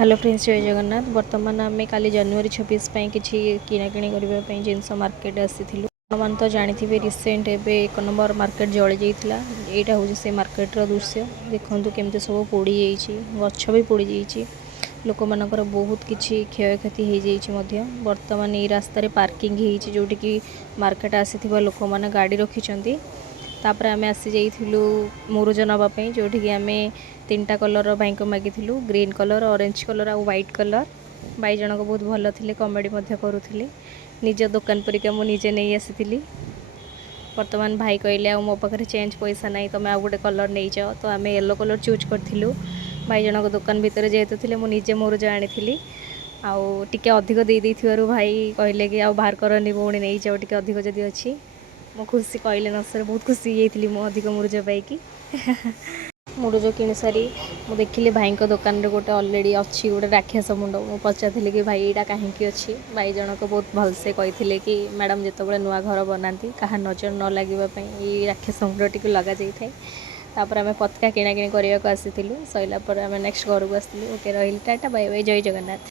Hello friends, जय जगन्नाथ। बर्तमान आम काली जनवरी 26 किसी किणाकिणी करने जिनस मार्केट आसी मान तो जानी रिसेंट एवं एक नंबर मार्केट जली जाता। यहाँ हूँ से मार्केटर दृश्य देखूँ केमती सब पोड़ी गछ भी पोड़ी जाइए। लोक मानकर बहुत किसी क्षय क्षति हो जाइए। बर्तमान ये रास्तार पार्किंग जोटिकी मार्केट आसी लोक मैंने गाड़ी रखिंट। तापर आम आसी जाइलु मुरुज नापाई जोटिकी आम 3टा कलर भाई को मागिलु, ग्रीन कलर, ऑरेंज कलर और व्हाइट कलर। भाई जनक बहुत भल थे, कमेडी करुले। निज दुकान परिका मुझे नहीं आसी। बर्तमान भाई कहले मो पाखे चेंज पैसा ना, तुम आउ गोटे कलर नहीं जाओ, तो आम येलो कलर चूज करूँ। भाई जनक दुकान भितर जेहेतु थे मुझे मुरुज आनी आउ टिके अधिक दे भाई कहले कि आउ बाहर करनी भौणी नहीं जाओ टिके अधिक जदि अच्छी। मो खुशी कहले न सर बहुत खुशी होती मो अधिक मुरुज पाई। मुरुज किणी सारी मुझे देखिली भाई दुकान में गोटे अलरेडी अच्छी गोटे राक्षस मुंड। मुझे पचारि कि भाई यहाँ कहीं अच्छी। भाई जनक बहुत भलसे कही कि मैडम जिते नुआ घर बनाती क्या नजर न लगे ये राक्षस मुंड टी लग जाए। तापर आम पतका किणाकिणी करने को आसी सैलापर आम नेक्स्ट घर को आसलु। ओके, रही टाटा, बाय बाय, जय जगन्नाथ।